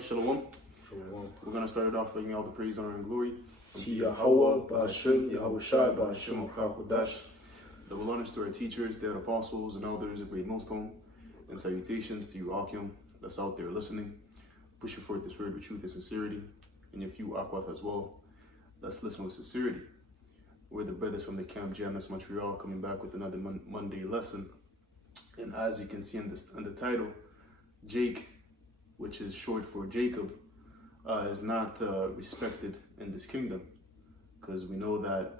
right, Shalom. Shalom. We're going to start it off by giving all the praise, honor, and glory To Yahweh, Ba'ashem, Yahushai, Ba'ashem, Chakodash. Double honors to our teachers, their apostles, and elders of Great Millstone, and salutations to you, Akim, that's out there listening. Pushing forth this word with truth and sincerity, and your few Akwath as well. Let's listen with sincerity. We're the brothers from the Camp GMS Montreal coming back with another Monday lesson. And as you can see on the title, Jake, which is short for Jacob, is not respected in this kingdom, because we know that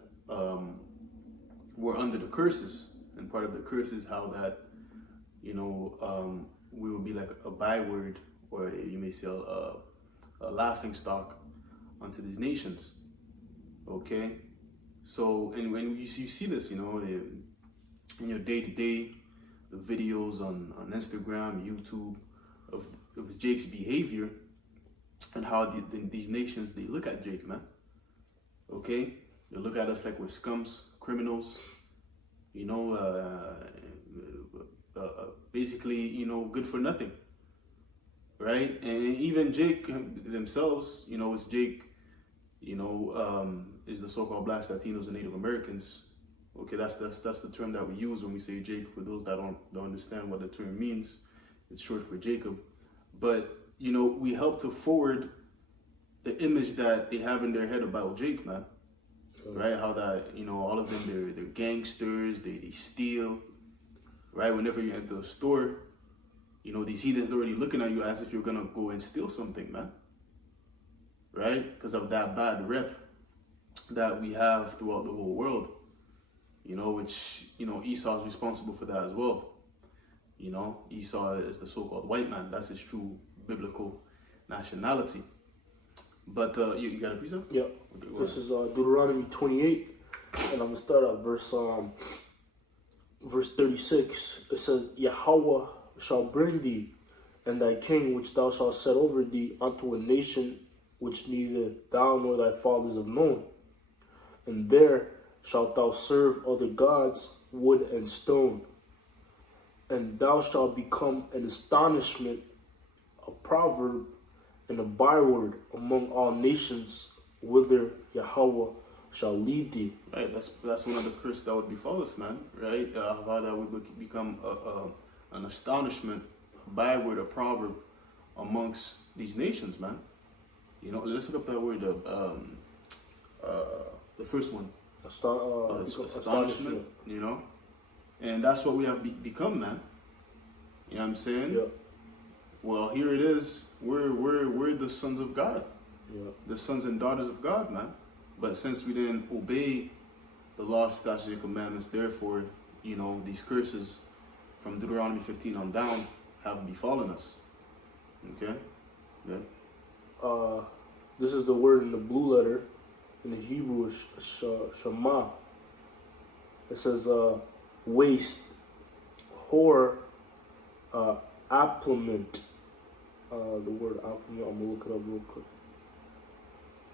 we're under the curses, and part of the curse is how that, we will be like a byword, or you may say a laughing stock unto these nations. Okay, so and when you see this, in your day-to-day, the videos on Instagram, YouTube of Jake's behavior and how these nations, they look at Jake, man. Okay, they look at us like we're scums, criminals, basically, good for nothing, right? And even Jake themselves, it's Jake, is the so-called Blacks, Latinos, and Native Americans. Okay, that's the term that we use when we say Jake. For those that don't understand what the term means, it's short for Jacob. But we help to forward the image that they have in their head about Jake, man. Right? How that all of them, they're gangsters. They steal. Right? Whenever you enter a store, these heathens already looking at you as if you're gonna go and steal something, man. Right? Because of that bad rep that we have throughout the whole world. Which, Esau is responsible for that as well. Esau is the so-called white man. That's his true biblical nationality. But you got a piece of? Yeah. Okay, this is Deuteronomy 28, and I'm going to start at verse 36. It says, Yahweh shall bring thee and thy king, which thou shalt set over thee, unto a nation which neither thou nor thy fathers have known. And there shalt thou serve other gods, wood and stone. And thou shalt become an astonishment, a proverb, and a byword among all nations, whither Yahweh shall lead thee. Right, that's one of the curses that would befall us, man. Right, how that we would become an astonishment, a byword, a proverb amongst these nations, man. Let's look up that word. The first one. Astonishment. And that's what we have become, man. You know what I'm saying? Yeah. Well, here it is. We're the sons of God. Yeah. The sons and daughters of God, man. But since we didn't obey the law, statutes, and commandments, therefore, these curses from Deuteronomy 15 on down have befallen us. Okay? Yeah. This is the word in the blue letter. In the Hebrew is Shema. It says waste, whore, applement. The word applement, I'm gonna look it up real quick.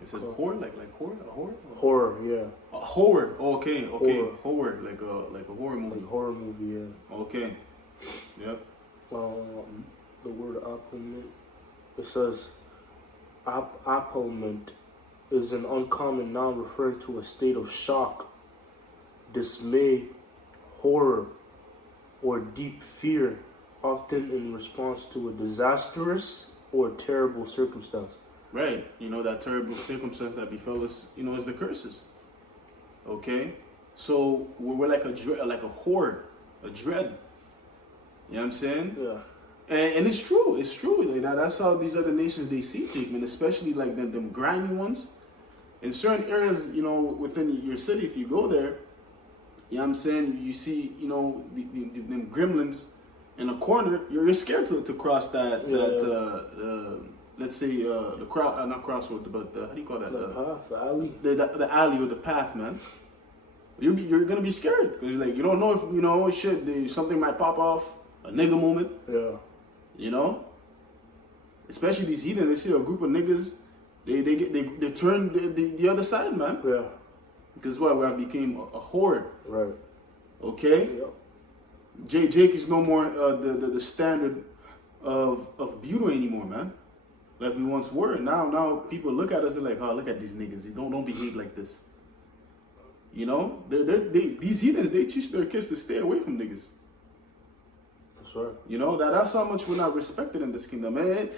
It says whore, like whore, a whore? Horror, yeah. A horror. Okay. Horror. Horror, like a horror movie. Like horror movie, yeah. Okay. Yep. The word applement. It says applement is an uncommon noun referring to a state of shock, dismay, horror, or deep fear, often in response to a disastrous or terrible circumstance. Right. That terrible circumstance that befell us, is the curses. Okay? So we're like a horror, a dread. You know what I'm saying? Yeah. And it's true. It's true. That's how these other nations, they see Jake, man, especially like them grimy ones. In certain areas, within your city, if you go there, you know what I'm saying, you see, them gremlins in a corner, you're scared to cross let's say, not crossroad, but how do you call that? The path, the alley? The alley or the path, man. You're going to be scared, because you don't know if, something might pop off, a nigga moment. Yeah. Especially these heathen, they see a group of niggas, they turn the other side, man. Yeah. Because we have became a whore. Right. Okay? Yep. Jake is no more the standard of beauty anymore, man. like we once were. Now people look at us and like, oh, look at these niggas. They don't behave like this. You know, these heathens, they teach their kids to stay away from niggas. That's right. You know, that's how much we're not respected in this kingdom, man.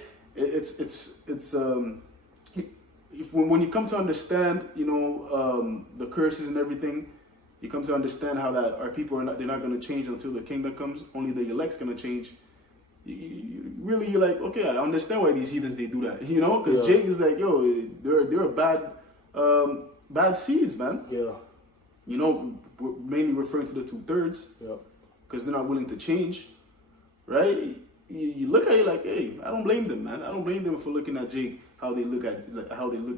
When you come to understand, you know, the curses and everything, you come to understand how that our people they're not going to change until the kingdom comes. Only the elect's going to change. You're like, okay, I understand why these heathens, they do that, you know, because Jake is like, yo, they're bad seeds, man. Yeah. You know, mainly referring to the 2/3. Yeah. Because they're not willing to change, right? You look at it like, hey, I don't blame them, man. I don't blame them for looking at Jake how they look,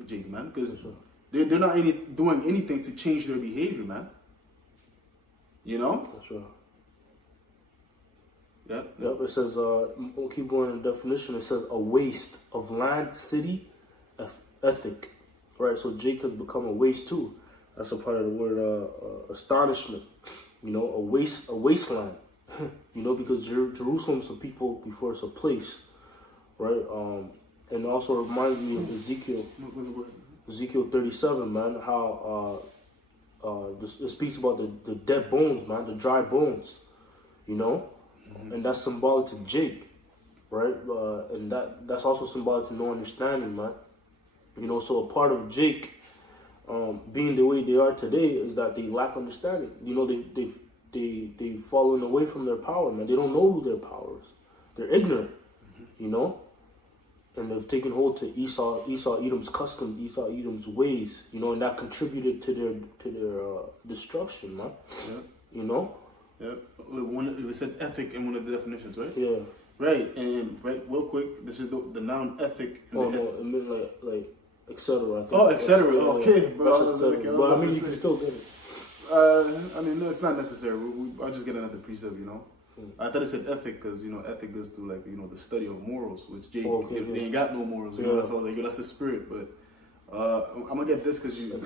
Jake, man, because they're not doing anything to change their behavior, man. You know? That's right. Yep. Yep. It says, we'll keep going in the definition. It says a waste of land, city, ethic. Right. So Jake has become a waste too. That's a part of the word astonishment. You know, a wasteland. You know, because Jerusalem's a people before it's a place, right? And it also reminds me of Ezekiel 37, man. How it speaks about the dead bones, man, the dry bones. You know, and that's symbolic to Jake, right? And that's also symbolic to no understanding, man. You know, so a part of Jake being the way they are today is that they lack understanding. You know, they've fallen away from their power, man. They don't know who their power is. They're ignorant, you know? And they've taken hold to Esau Edom's customs, Esau Edom's ways, you know, and that contributed to their destruction, man. Yeah. You know? Yeah. It said ethic in one of the definitions, right? Yeah. Right, and real quick, this is the noun ethic. No, it meant like etc. Oh, etc. Okay, bro. But I mean, you can still get it. I mean, no, it's not necessary. I'll just get another precept, you know. I thought it said ethic because, you know, ethic goes to, like, you know, the study of morals, which Jake, they ain't got no morals. You know, that's all. That's the spirit. But I'm gonna get this because you.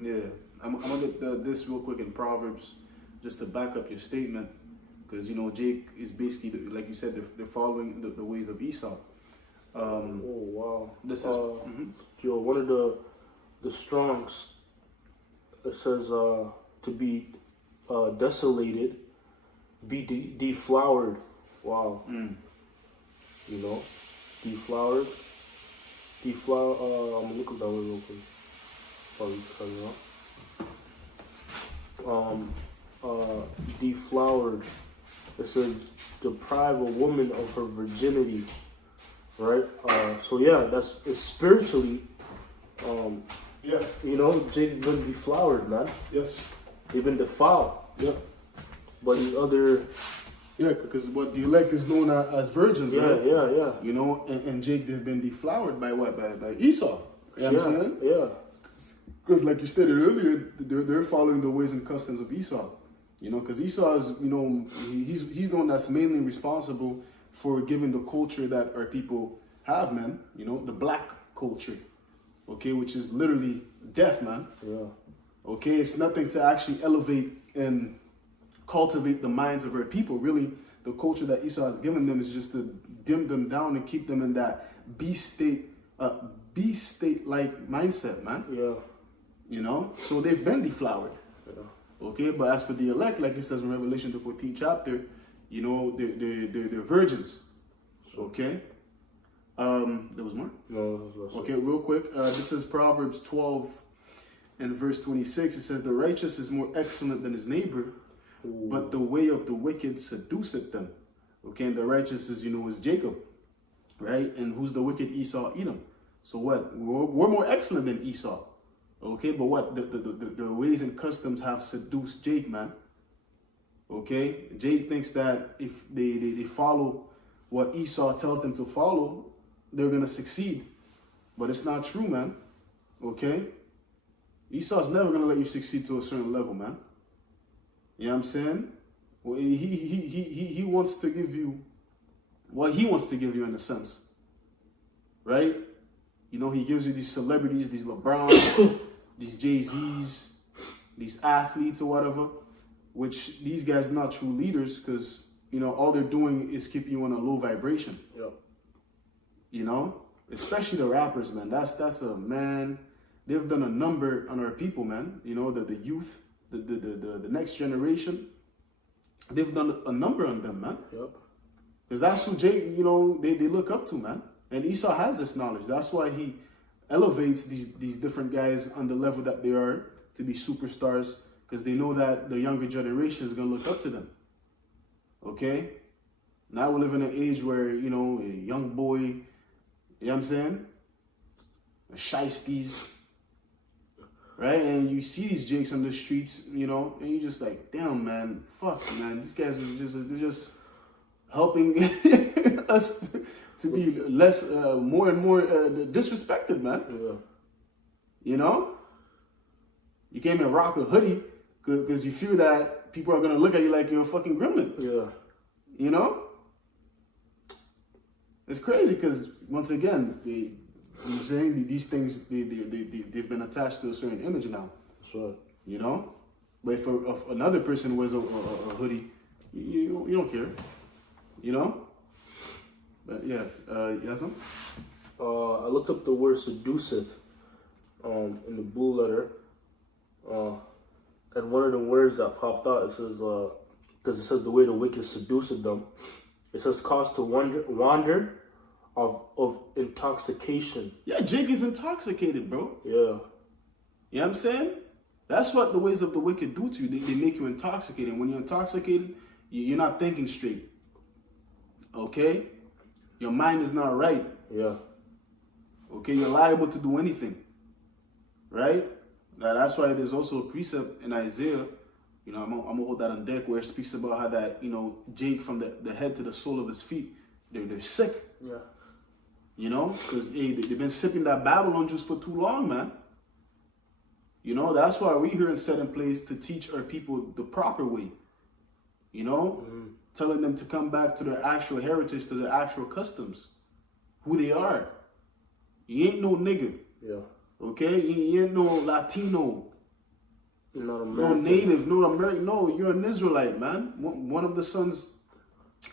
Yeah, I'm gonna get this real quick in Proverbs, just to back up your statement, because, you know, Jake is basically, like you said, they're following the ways of Esau. Oh wow! This is yo, one of the Strongs. It says to be desolated, be deflowered. Wow. You know, deflowered. I'm gonna look up that word real quick. Probably cut it off. Deflowered. It says deprive a woman of her virginity. Right. So yeah, it's spiritually. Yeah. You know, Jake's been deflowered, man. Yes. They've been defiled. Yeah. But the other. Yeah, because what the elect is known as virgins, right? Yeah. You know, and Jake, they've been deflowered by what? By Esau. You know what I'm saying? Yeah. Because like you stated earlier, they're following the ways and customs of Esau. You know, because Esau is, you know, he's the one that's mainly responsible for giving the culture that our people have, man. You know, the black culture. Okay, which is literally death, man. Yeah. Okay, it's nothing to actually elevate and cultivate the minds of our people. Really, the culture that Esau has given them is just to dim them down and keep them in that beast state-like mindset, man. Yeah. You know, so they've been deflowered. Yeah. Okay, but as for the elect, like it says in Revelation the 14th chapter, you know, they're virgins. Okay. There was more? No, okay, real quick. This is Proverbs 12 and verse 26. It says, the righteous is more excellent than his neighbor, but the way of the wicked seduceth them. Okay, and the righteous is, you know, is Jacob, right? And who's the wicked? Esau, Edom. So what? We're more excellent than Esau. Okay, but what? The ways and customs have seduced Jake, man. Okay, Jake thinks that if they follow what Esau tells them to follow, they're going to succeed. But it's not true, man. Okay? Esau's never going to let you succeed to a certain level, man. You know what I'm saying? Well, he wants to give you what he wants to give you in a sense. Right? You know, he gives you these celebrities, these LeBrons, these Jay-Z's, these athletes or whatever, which these guys are not true leaders because, you know, all they're doing is keep you in a low vibration. Yep. You know, especially the rappers, man. That's a man. They've done a number on our people, man. You know, the youth, the next generation. They've done a number on them, man. Yep. Because that's who Jake, you know, they look up to, man. And Esau has this knowledge. That's why he elevates these different guys on the level that they are to be superstars, because they know that the younger generation is going to look up to them. Okay? Now we live in an age where, you know, a young boy, you know what I'm saying? Shiesties. Right? And you see these Jakes on the streets, you know, and you just like, damn, man, fuck, man. These guys are they're just helping us to be less, more and more disrespected, man. Yeah. You know? You can't even rock a hoodie because you feel that people are going to look at you like you're a fucking gremlin. Yeah. You know? It's crazy because, once again, I'm saying these things, they've been attached to a certain image now. That's right. You know? But if another person wears a hoodie, you don't care. You know? But yeah, Yasm? I looked up the word seduceth in the blue letter. And one of the words that popped out, it says, because it says the way the wicked seduced them, it says cause to wander of intoxication. Yeah, Jake is intoxicated, bro. Yeah. You know what I'm saying? That's what the ways of the wicked do to you. They make you intoxicated. And when you're intoxicated, you're not thinking straight. Okay? Your mind is not right. Yeah. Okay? You're liable to do anything. Right? Now, that's why there's also a precept in Isaiah. You know, I'm going to hold that on deck where it speaks about how that, you know, Jake from the head to the sole of his feet, they're sick. Yeah. You know? Because they've been sipping that Babylon juice for too long, man. You know, that's why we're here and set in place to teach our people the proper way. You know, telling them to come back to their actual heritage, to their actual customs, who they are. You ain't no nigga. Yeah. Okay? You ain't no Latino. You're not No American. natives, no American. No, you're an Israelite, man. One of the sons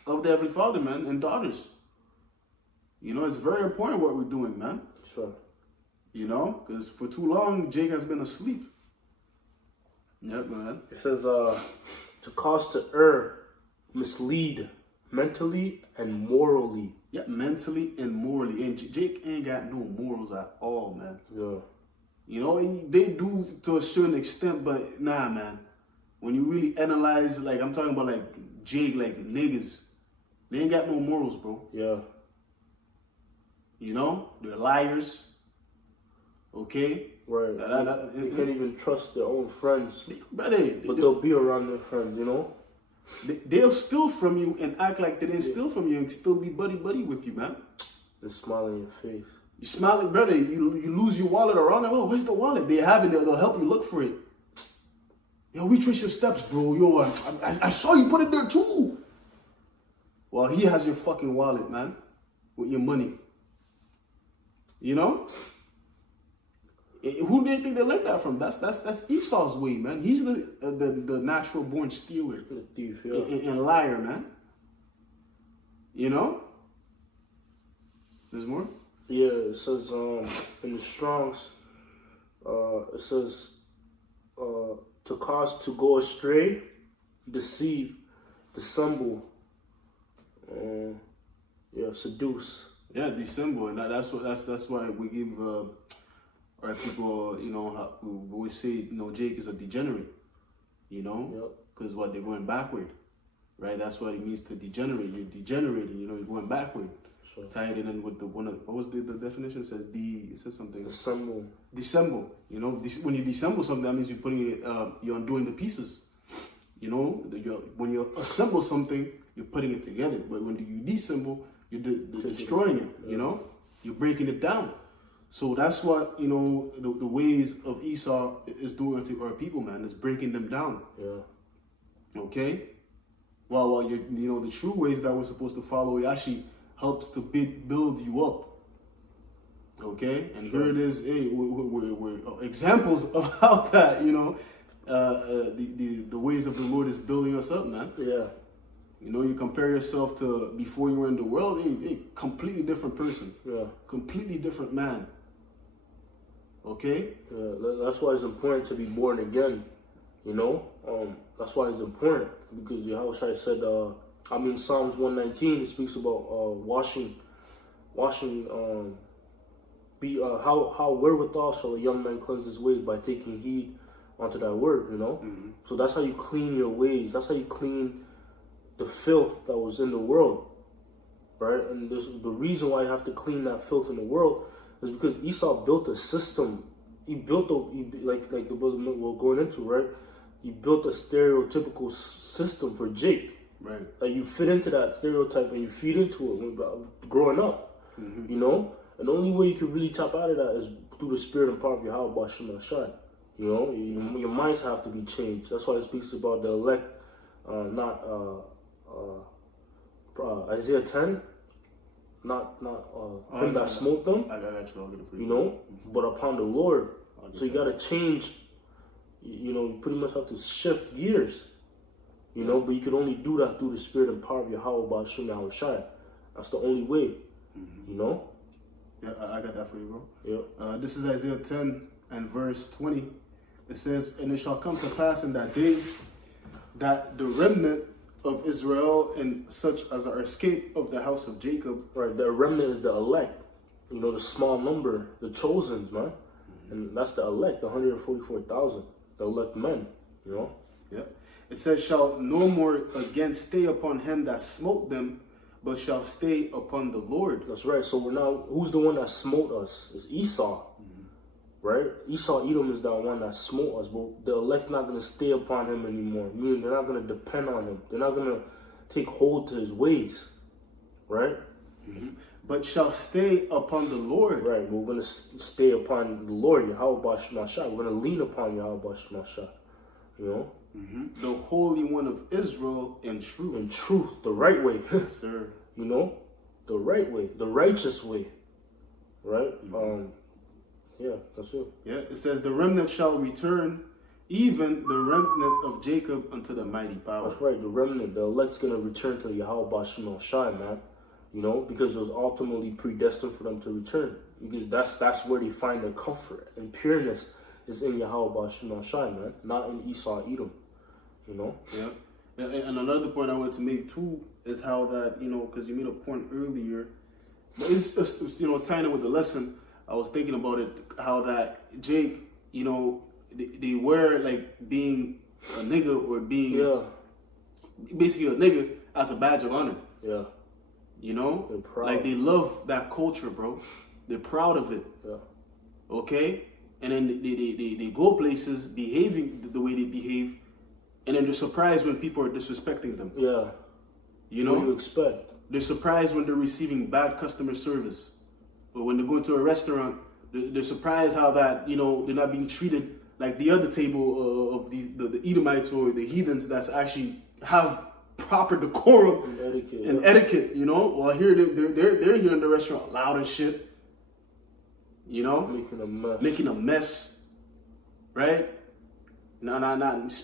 of the Heavenly Father, man, and daughters. You know, it's very important what we're doing, man. Sure. You know, because for too long, Jake has been asleep. Yep, go ahead. It says to cause to err, mislead, mentally and morally. Yeah, mentally and morally. And Jake ain't got no morals at all, man. Yeah. You know, they do to a certain extent, but nah, man. When you really analyze, like, I'm talking about, like, Jake, like, niggas, they ain't got no morals, bro. Yeah. You know? They're liars. Okay? Right. They can't even trust their own friends. Brother, But they'll be around their friends, you know? they'll steal from you and act like they didn't steal from you and still be buddy-buddy with you, man. They're smiling in your face. You smiling, brother, you lose your wallet around, oh, where's the wallet? They have it, they'll help you look for it. Yo, retrace your steps, bro. Yo, I saw you put it there too. Well, he has your fucking wallet, man, with your money. You know? Who do you think they learned that from? That's Esau's way, man. He's the natural born stealer The thief, yeah. and liar, man. You know? There's more? Yeah, it says in the Strongs, it says to cause to go astray, deceive, dissemble, seduce. Yeah, dissemble, and that's why we give our people, you know, we always say, you know, Jake is a degenerate, you know, because what they're going backward, right? That's what it means to degenerate. You're degenerating, you know, you're going backward. Sure. Tied it in with the one. What was the definition? It says it says something. Dissemble. Dissemble. You know, when you dissemble something, that means you're putting it, you're undoing the pieces. You know, when you assemble something, you're putting it together. But when you dissemble, you're destroying it. You know, you're breaking it down. So that's what, you know, the ways of Esau is doing to our people, man. Is breaking them down. Yeah. Okay. While you know, the true ways that we're supposed to follow, it actually helps to build you up. Okay, and sure. Here it is. Hey, we're examples of how that, you know, the ways of the Lord is building us up, man. Yeah. You know, you compare yourself to before you were in the world, a completely different person. Yeah. Completely different man. Okay? Yeah, that's why it's important to be born again. You know? That's why it's important. Because Yahushua said, Psalms 119, it speaks about washing, how wherewithal shall a young man cleanse his ways by taking heed unto thy word, you know? Mm-hmm. So that's how you clean your ways. That's how you clean the filth that was in the world, right? And the reason why you have to clean that filth in the world is because Esau built a system. He built like the brother we're going into, right? He built a stereotypical system for Jake. Right. Like you fit into that stereotype and you feed into it when growing up, you know? And the only way you can really tap out of that is through the spirit and power of Yahweh Bashim Ashai. You know, your minds have to be changed. That's why it speaks about the elect, not Isaiah 10, not him that smote them. I got you. I'll get it for you. You know, but upon the Lord. So you got to change. You know, you pretty much have to shift gears. You know, but you can only do that through the spirit and power of Yahweh Bashim Ashai. That's the only way. You know. Yeah, I got that for you, bro. Yeah. This is Isaiah 10 and verse 20. It says, "And it shall come to pass in that day that the remnant of Israel and such as are escaped of the house of Jacob." Right, the remnant is the elect. You know, the small number, the chosen, man. And that's the elect, the 144,000, the elect men, you know? Yeah. It says, "Shall no more again stay upon him that smote them, but shall stay upon the Lord." That's right. So we're now, who's the one that smote us? It's Esau. Right? Esau, Edom is that one that smote us, but the elect's not going to stay upon him anymore. Meaning they're not going to depend on him. They're not going to take hold to his ways. Right? But shall stay upon the Lord. Right. We're going to stay upon the Lord, Yahweh Bashim. We're going to lean upon Yahweh Bashim. You know? The Holy One of Israel in truth. In truth, the right way. Yes, sir. You know? The right way. The righteous way. Right? Yeah, that's it. Yeah, it says, "The remnant shall return, even the remnant of Jacob unto the mighty power." That's right, the remnant, the elect's going to return to Yahweh Bashim Shai, man. You know, because it was ultimately predestined for them to return. Because that's where they find their comfort and pureness is in Yahweh Bashim Shai, man. Not in Esau, Edom. You know? Yeah. And another point I wanted to make too is how that, you know, because you made a point earlier, but it's just, you know, tying it with the lesson. I was thinking about it, how that Jake, you know, they were like being a nigga or being basically a nigga as a badge of honor. Yeah. You know? They're proud. Like they love that culture, bro. They're proud of it. Yeah. Okay? And then they go places behaving the way they behave, and then they're surprised when people are disrespecting them. Yeah. You know? What do you expect? They're surprised when they're receiving bad customer service. Or when they go into a restaurant, they're surprised how that, you know, they're not being treated like the other table of the Edomites or the heathens that's actually have proper decorum and etiquette, you know. Well, here they're here in the restaurant loud and shit, you know, making a mess, right? Not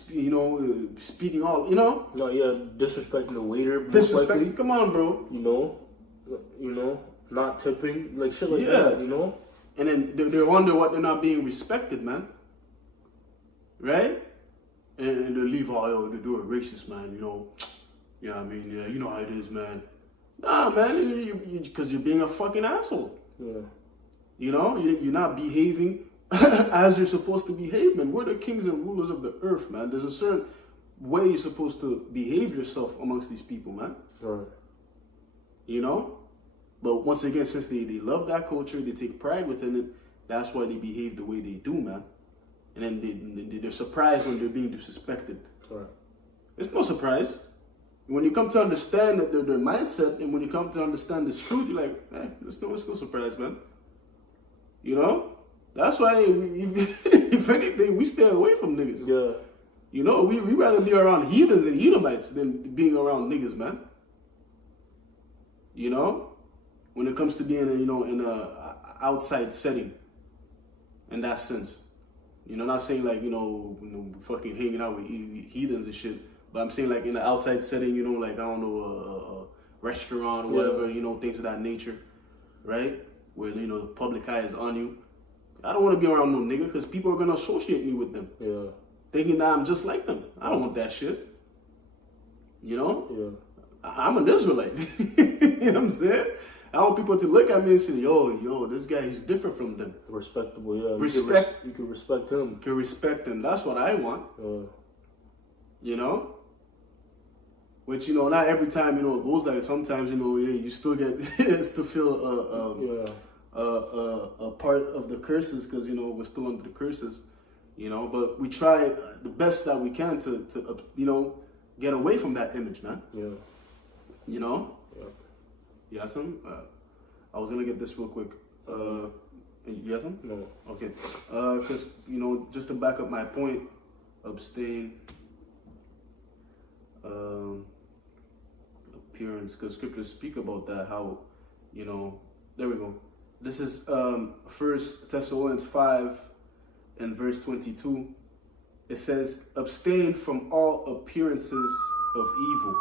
you know, speaking all, you know. No, yeah, disrespecting the waiter. Disrespecting, come on, bro. You know. Not tipping, like shit like that, you know? And then they wonder what they're not being respected, man. Right? And they leave all, they do it racist, man, you know? Yeah, I mean, yeah, you know how it is, man. Nah, man, because you're being a fucking asshole. Yeah. You know? You're not behaving as you're supposed to behave, man. We're the kings and rulers of the earth, man. There's a certain way you're supposed to behave yourself amongst these people, man. Right. You know? But once again, since they love that culture, they take pride within it, that's why they behave the way they do, man. And then they're surprised when they're being disrespected. Right. It's no surprise. When you come to understand that their mindset, and when you come to understand the truth, you're like, it's no surprise, man. You know? That's why, if anything, we stay away from niggas. Yeah. You know, we rather be around heathens and Edomites than being around niggas, man. You know? When it comes to being, in a outside setting, in that sense, not saying like, fucking hanging out with heathens and shit, But I'm saying like in the outside setting, you know, like I don't know, a restaurant or whatever, you know, things of that nature, right? Where, you know, the public eye is on you. I don't want to be around no nigga because people are going to associate me with them. Yeah. Thinking that I'm just like them. I don't want that shit. You know? Yeah. I'm an Israelite. You know what I'm saying? I want people to look at me and say, yo, this guy, he's different from them. Respectable, yeah. Respect. You can respect him. You can respect him. That's what I want. You know? Which, you know, not every time, you know, it goes like sometimes, you know, yeah, you still get, still feel a part of the curses because, you know, we're still under the curses, you know, but we try the best that we can to you know, get away from that image, man. Yeah. You know? Yeah. You have some? I was going to get this real quick. You have some? No. Okay. Because, you know, just to back up my point, abstain, appearance, because scriptures speak about that, how, you know, there we go. This is 1 Thessalonians 5 and verse 22. It says, abstain from all appearances of evil.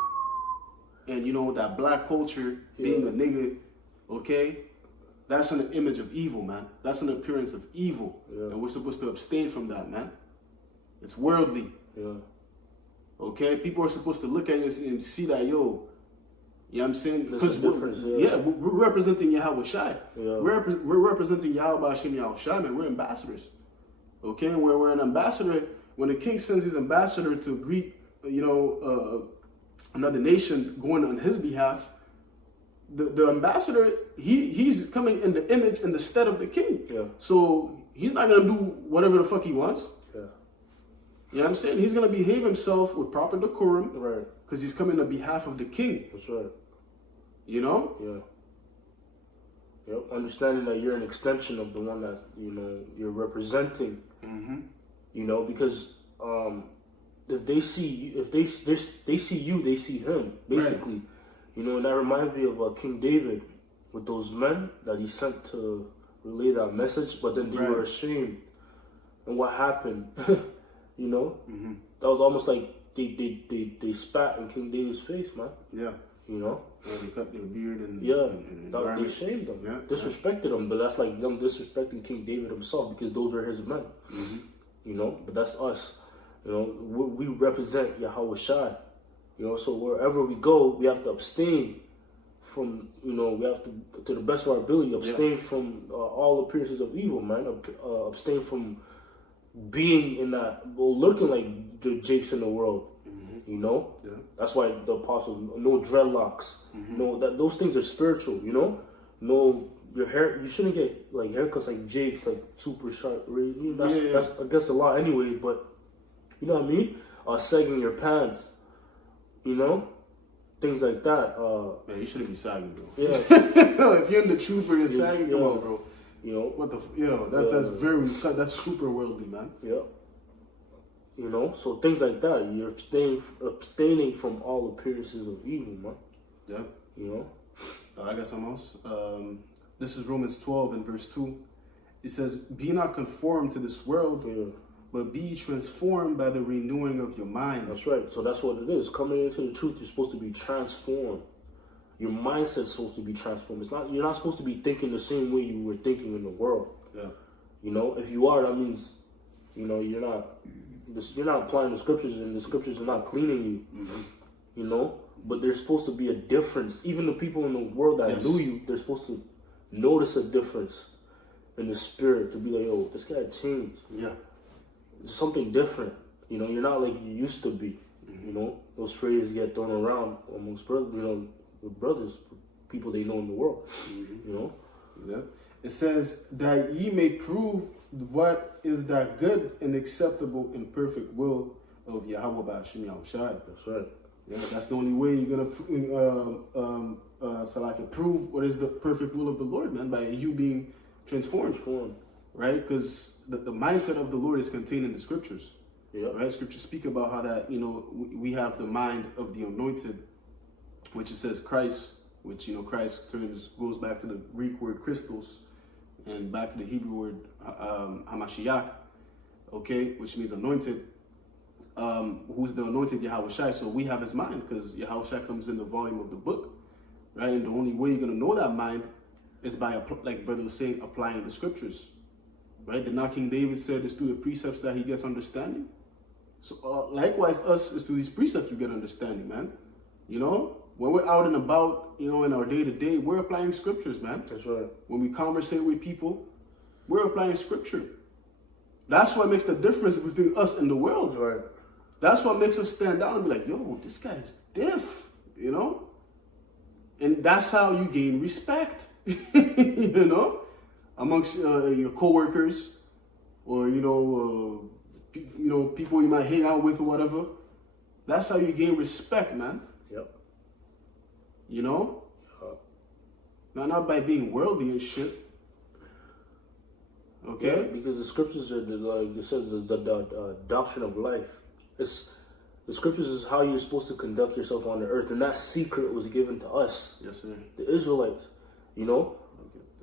And you know, that black culture, being a nigga, okay, that's an image of evil, man. That's an appearance of evil. Yeah. And we're supposed to abstain from that, man. It's worldly. Yeah. Okay? People are supposed to look at you and see that, yo, you know what I'm saying? Because we're representing Yahweh Shai. Yeah. We're representing Yahweh Hashem Yahweh Shai, man. We're ambassadors. Okay? And we're an ambassador. When the king sends his ambassador to greet, you know, another nation going on his behalf, the ambassador, he's coming in the image and the stead of the king. Yeah. So he's not going to do whatever the fuck he wants. Yeah. You know what I'm saying? He's going to behave himself with proper decorum. Right. Because he's coming on behalf of the king. That's right. You know? Yeah. Yep. Understanding that you're an extension of the one that, you know, you're representing. Mm-hmm. You know, because if they see they see you, they see him, basically. Right. You know, and that reminds me of King David with those men that he sent to relay that message, but then they were ashamed. And what happened? You know? Mm-hmm. That was almost like they spat in King David's face, man. Yeah. You know? Yeah, they cut their beard and they shamed them. Yeah. Disrespected them, but that's like them disrespecting King David himself because those are his men. Mm-hmm. You know? But that's us. You know, we represent Yahweh Shai. You know, so wherever we go, we have to abstain from, you know, we have to the best of our ability, abstain from all appearances of evil, man. Abstain from being in that, well, looking like the Jakes in the world. Mm-hmm. You know? Yeah. That's why the apostles, no dreadlocks. Mm-hmm. No, those things are spiritual, you know? No, your hair, you shouldn't get like haircuts like Jake's, like super sharp. You know, that's against the law anyway, but you know what I mean? Sagging your pants, you know? Things like that. Man, you shouldn't be sagging, bro. Yeah. No, if you're in the truth, bro, you're sagging, come on, bro. You know? What the, that's super worldly, man. Yeah. You know? So things like that. You're abstaining from all appearances of evil, man. Yeah. You know? I got something else. This is Romans 12 and verse 2. It says, be not conformed to this world, but be transformed by the renewing of your mind. That's right. So that's what it is. Coming into the truth, you're supposed to be transformed. Your mindset's supposed to be transformed. You're not supposed to be thinking the same way you were thinking in the world. Yeah. You know, if you are, that means, you know, you're not applying the scriptures, and the scriptures are not cleaning you. Mm-hmm. You know, but there's supposed to be a difference. Even the people in the world that knew you, they're supposed to notice a difference in the spirit, to be like, yo, this guy changed. Yeah. There's something different. You know, you're not like you used to be. Mm-hmm. You know, those phrases get thrown around amongst brothers, you know, with brothers, people they know in the world. Mm-hmm. You know? Yeah. It says that ye may prove what is that good and acceptable and perfect will of Yahweh Ba'ashim Yahushai. That's right. Yeah, that's the only way you're gonna prove what is the perfect will of the Lord, man, by you being transformed. Right? Because the mindset of the Lord is contained in the scriptures. Yeah. Right? Scriptures speak about how that, you know, we have the mind of the anointed, which it says Christ, which, you know, Christ goes back to the Greek word Christos and back to the Hebrew word Hamashiach, okay, which means anointed. who's the anointed Yahweh Shai. So we have his mind because Yahweh Shai comes in the volume of the book, right? And the only way you're going to know that mind is by, like brother was saying, applying the scriptures, right? The now King David said it's through the precepts that he gets understanding. So likewise, us, is through these precepts you get understanding, man. You know, when we're out and about, you know, in our day-to-day, we're applying scriptures, man. That's right. When we conversate with people, we're applying scripture. That's what makes the difference between us and the world. Right. That's what makes us stand out and be like, yo, this guy's diff, you know? And that's how you gain respect, you know? Amongst your coworkers or, people you might hang out with or whatever. That's how you gain respect, man. Yep. You know? Not by being worldly and shit. Okay? Yeah, because the scriptures are, like it says, the doctrine of life. The scriptures is how you're supposed to conduct yourself on the earth. And that secret was given to us. Yes, sir. The Israelites, you know?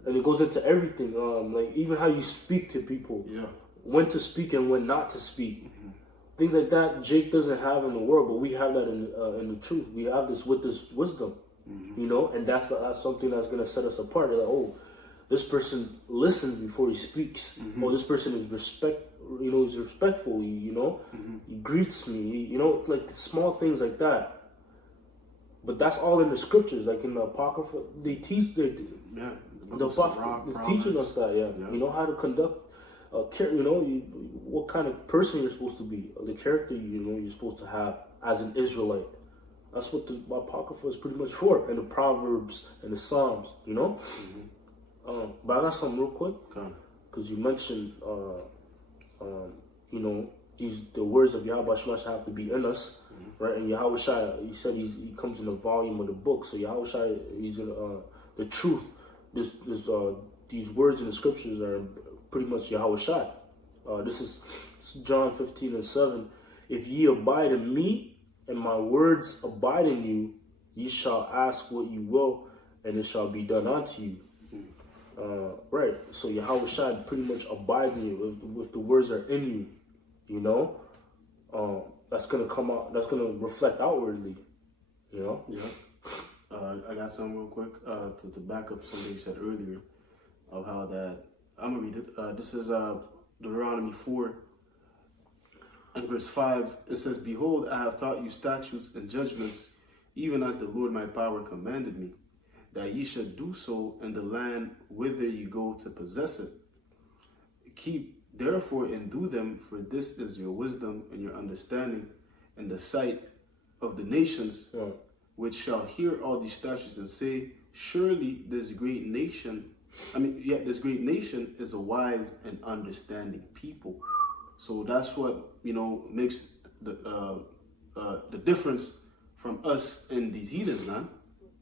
And it goes into everything. Like even how you speak to people. Yeah. When to speak and when not to speak. Mm-hmm. Things like that Jake doesn't have in the world, but we have that in the truth. We have this with this wisdom. Mm-hmm. You know? And that's something that's going to set us apart. Like, oh, this person listens before he speaks. Mm-hmm. Oh, this person is he's respectful, you know? Mm-hmm. He greets me, you know, like small things like that. But that's all in the scriptures, like in the Apocrypha. They teach, the Apocrypha is teaching us that, yeah. You know how to conduct, what kind of person you're supposed to be, the character, you're supposed to have as an Israelite. That's what the Apocrypha is pretty much for, and the Proverbs and the Psalms, you know? Mm-hmm. But I got something real quick, because you mentioned, the words of Yahweh Shai have to be in us, right? And Yahweh Shai, he said he comes in the volume of the book. So Yahweh Shai, he's in the truth. These words in the scriptures are pretty much Yahweh Shai. This is John 15:7. If ye abide in me, and my words abide in you, ye shall ask what you will, and it shall be done unto you. Right, so Yahweh Shai pretty much abides in you if the words are in you, you know. That's gonna come out. That's gonna reflect outwardly, you know. Yeah. I got something real quick to back up something you said earlier of how that I'm gonna read it. This is Deuteronomy 4 and verse 5. It says, "Behold, I have taught you statutes and judgments, even as the Lord my power commanded me, that ye should do so in the land whither ye go to possess it. Keep therefore and do them, for this is your wisdom and your understanding in the sight of the nations, which shall hear all these statutes and say, surely this great nation is a wise and understanding people." So that's what, makes the difference from us and these heathens, man.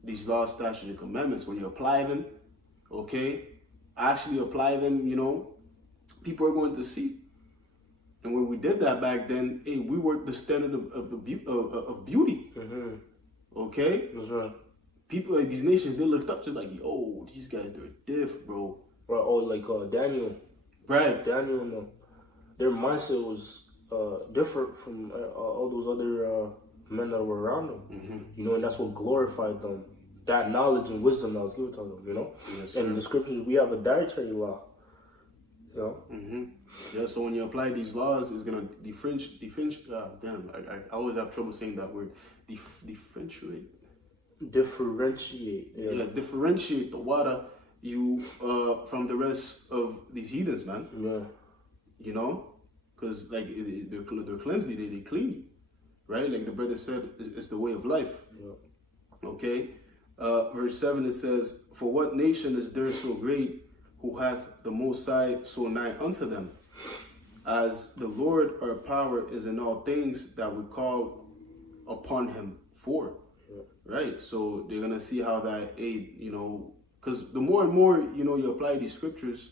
These laws, statutes, and commandments, when you apply them, actually apply them, people are going to see. And when we did that back then, we were the standard of beauty. Mm-hmm. Okay? That's right. People like these nations, they looked up to like, oh, these guys, they're diff, bro. Right, oh, like Daniel. Right. Daniel, their mindset was different from all those other men that were around them. Mm-hmm. And that's what glorified them. That knowledge and wisdom that was given to them, Yes, and in the scriptures, we have a dietary law. Mm-hmm. Yeah, so when you apply these laws, it's going to differentiate. I always have trouble saying that word. Differentiate. Yeah, differentiate the water from the rest of these heathens, man. Yeah. Because like they're cleansed, they clean you, right? Like the brother said, it's the way of life. Yeah. Okay. Verse 7, it says, "For what nation is there so great, who hath the Most High so nigh unto them, as the Lord our power is in all things that we call upon him for." Yeah. Right? So they're going to see how that aid, because the more and more, you apply these scriptures,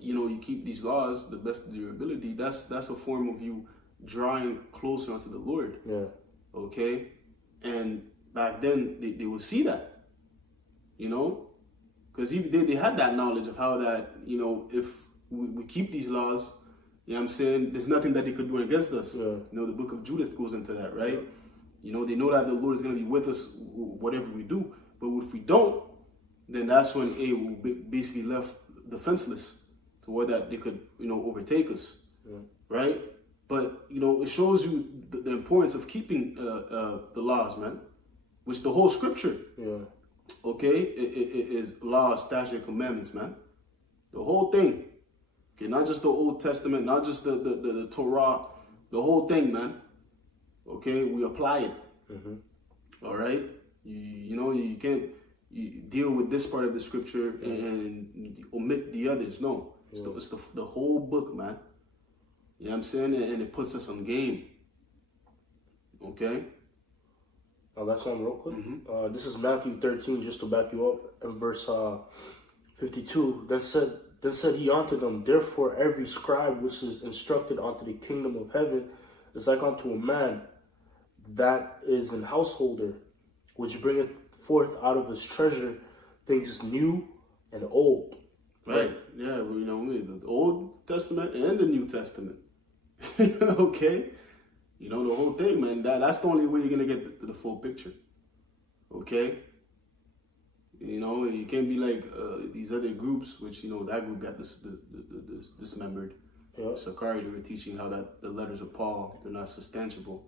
you keep these laws the best of your ability, that's a form of you drawing closer unto the Lord. Yeah. Okay? And back then, they would see that, because they had that knowledge of how that, if we keep these laws, You know what I'm saying? There's nothing that they could do against us. Yeah. You know, the book of Judith goes into that, right? Yeah. You know, they know that the Lord is going to be with us whatever we do. But if we don't, then that's when we'll be basically left defenseless to where that they could, you know, overtake us, right? But, you know, it shows you the importance of keeping the laws, man, which the whole scripture, okay, it is laws, statutes, commandments, man. The whole thing, okay, not just the Old Testament, not just the Torah, the whole thing, man. Okay, we apply it. All right, you know, you can't deal with this part of the scripture and omit the others. No, it's the whole book, man. You know what I'm saying? And it puts us on game. Okay. That's on real quick. This is Matthew 13, just to back you up, in verse 52. Then said he unto them, therefore every scribe which is instructed unto the kingdom of heaven is like unto a man that is an householder, which bringeth forth out of his treasure things new and old. Right. Yeah, well, you know, the Old Testament and the New Testament. Okay. You know, the whole thing, man. That's the only way you're gonna get the full picture. Okay. You know, you can't be like these other groups, which, you know, that group got dismembered. Sakari, they were teaching how that the letters of Paul, they're not substantiable.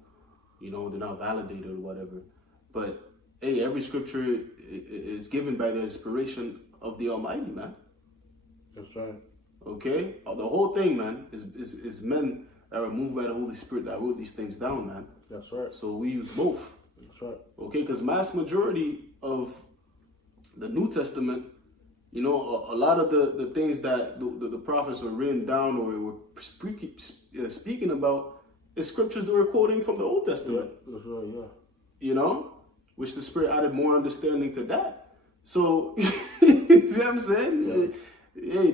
You know, they're not validated or whatever. But hey, every scripture is given by the inspiration of the Almighty, man. That's right. Okay? The whole thing, man, is men that were moved by the Holy Spirit that wrote these things down, man. That's right. So we use both. That's right. Okay? Because mass majority of the New Testament, you know, a lot of the things that the prophets were written down or were speaking about is scriptures that were quoting from the Old Testament. Yeah, that's right, yeah. You know? Which the Spirit added more understanding to that. So, you see what I'm saying? Yeah.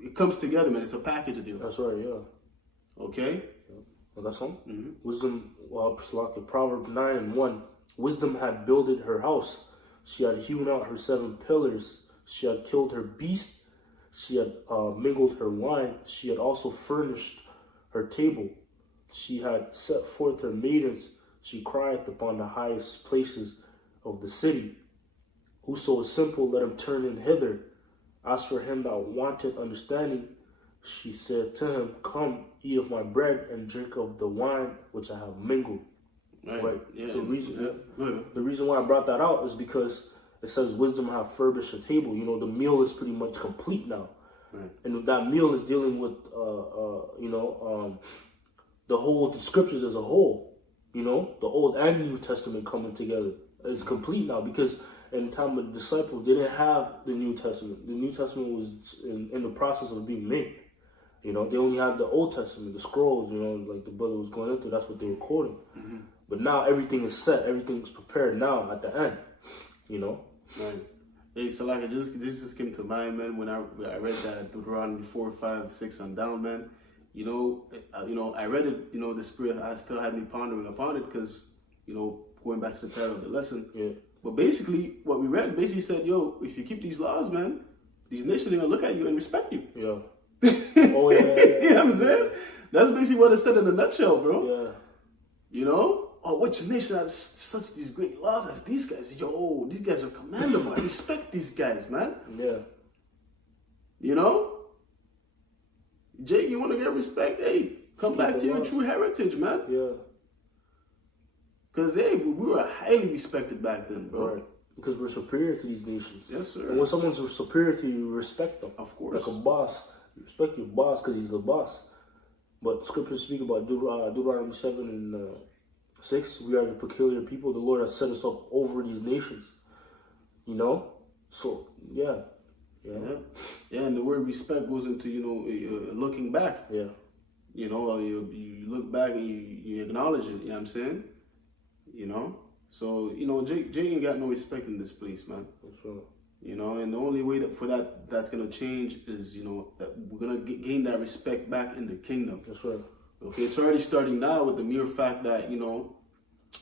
It comes together, man. It's a package deal. That's right, yeah. Okay? Yeah. Well, that's one. Wisdom, Proverbs 9:1. Wisdom had builded her house. She had hewn out her 7 pillars. She had killed her beast. She had mingled her wine. She had also furnished her table. She had set forth her maidens. She crieth upon the highest places of the city. Whoso is simple, let him turn in hither. As for him that wanteth understanding, she said to him, come, eat of my bread and drink of the wine which I have mingled. Right. Yeah. The reason why I brought that out is because it says wisdom have furbished a table. You know, the meal is pretty much complete now. Right. And that meal is dealing with, the scriptures as a whole. You know, the Old and New Testament coming together. It's complete now because in the time of the disciples, they didn't have the New Testament. The New Testament was in the process of being made. You know, they only had the Old Testament, the scrolls, you know, like the brother was going into. That's what they were quoting. But now everything is set. Everything is prepared now at the end. You know? Right. Hey, so like this just came to mind, man, when I read that Deuteronomy 4, 5, 6 on down, man. You know, I read it, you know, the Spirit still had me pondering upon it because, you know, going back to the title of the lesson. Yeah. But basically, what we read basically said, yo, if you keep these laws, man, these nations are going to look at you and respect you. Yeah. Oh, yeah. You know what I'm saying? That's basically what it said in a nutshell, bro. Yeah. You know? Oh, which nation has such these great laws as these guys? Yo, these guys are commendable. I respect these guys, man. Yeah. You know? Jake, you want to get respect? Hey, come back to your true heritage, man. Yeah. Because, hey, we were highly respected back then, bro. Right. Because we're superior to these nations. Yes, sir. And when someone's superior to you, you respect them. Of course. Like a boss. You respect your boss because he's the boss. But scriptures speak about Deuteronomy 7 and 6. We are the peculiar people. The Lord has set us up over these nations. You know? So, yeah. Yeah, and the word respect goes into, you know, looking back. Yeah. You know, you look back and you acknowledge it, you know what I'm saying? You know? So, you know, Jay ain't got no respect in this place, man. That's right. You know, and the only way that's going to change is, you know, that we're going to gain that respect back in the kingdom. That's right. Okay, it's already starting now with the mere fact that, you know,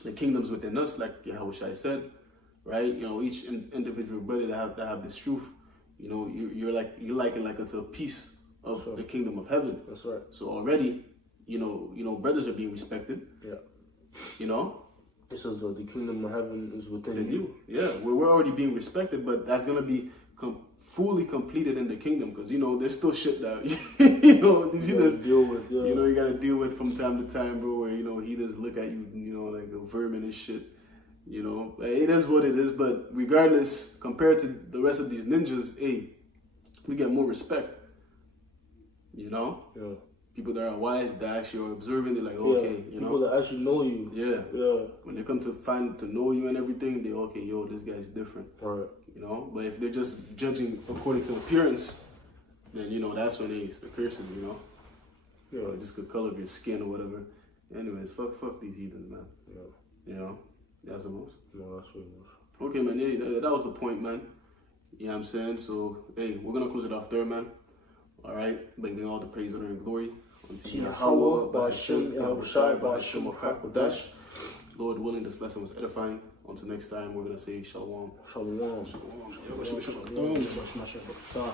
the kingdom's within us, like Yahushua said, right? You know, each individual brother that have this truth. You know, you're likened like unto a piece of Sure. the kingdom of heaven. That's right. So already, brothers are being respected. Yeah. You know, It says that the kingdom of heaven is within than you. you. Yeah, we're already being respected, but that's gonna be fully completed in the kingdom, because there's still shit that these You heathens gotta deal with, yeah. you gotta deal with from time to time, bro. Where heathens look at you, like a vermin and shit. It is what it is. But regardless, compared to the rest of these ninjas, hey, we get more respect. Yeah. People that are wise, that actually are observing, they're like, Yeah. okay, People that actually know you. Yeah. Yeah. When they come to know you and everything, they okay, yo, this guy's different. Right. But if they're just judging according to appearance, then that's when it's the curses, Yeah. just the color of your skin or whatever. Anyways, fuck these heathens, man. Yeah. That's the most. No, that's what it was. Okay, man. Yeah, that was the point, man. You know what I'm saying? So, hey, we're gonna close it off there, man. All right, bringing all the praise, honor, and glory unto Yahweh, Ba'ashem, Yahushai, Ba'ashem, Hakodash. Lord willing, this lesson was edifying. Until next time, we're gonna say Shalom. Shalom. Shalom. Shalom. Shalom. Shalom.